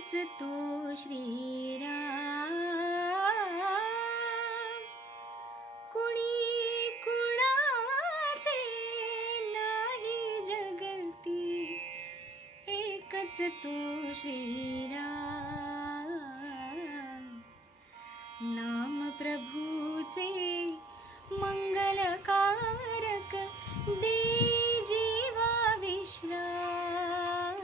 एकच तो श्रीराम, कुणी कुणाचे नाही जगती, एकच तो श्रीराम. नाम प्रभूचे मंगलकारक, दे जीवा विश्राम.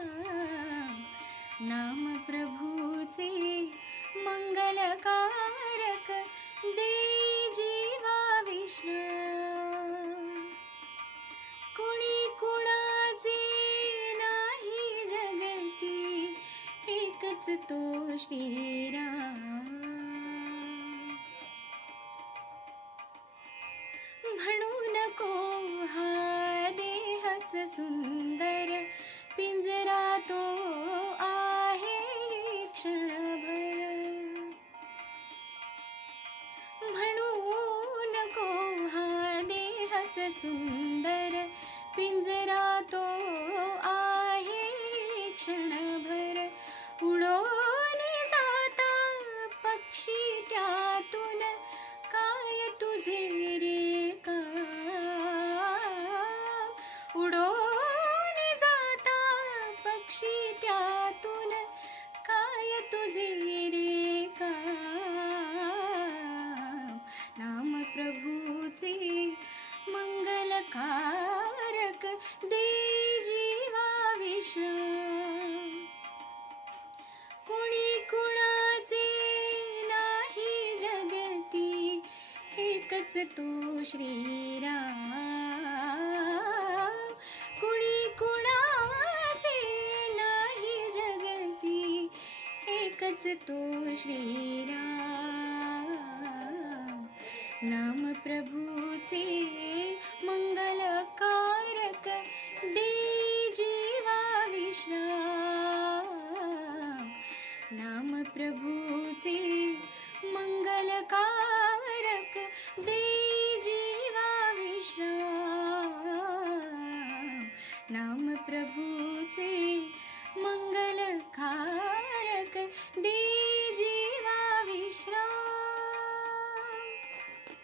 नाम प्रभूचे मंगलकारक, दे जीवा विश्राम. कुणी कुणाचे नाही जगती, एकच तो श्रीराम. म्हणू नको हा देहच सुंदर, पिंजरा तो आहे क्षणभर. म्हणू नको हा देहच सुंदर, पिंजरा तो आहे क्षणभर. उडून जाता पक्षी त्यातून, काय तुझे रे का. उडून जाता पक्षी त्यातून, काय तुझे रे का. नाम प्रभूचे मंगलकारक, दे जीवा विश्राम. कुणी कुणाचे नाही जगती, एकच तो श्रीराम. कुणी कुणाचे नाही जगती, एकच तो श्रीराम. नाम प्रभूचे मंगलकारक, दे जीवा विश्राम. नाम प्रभूचे मंगलकारक, दे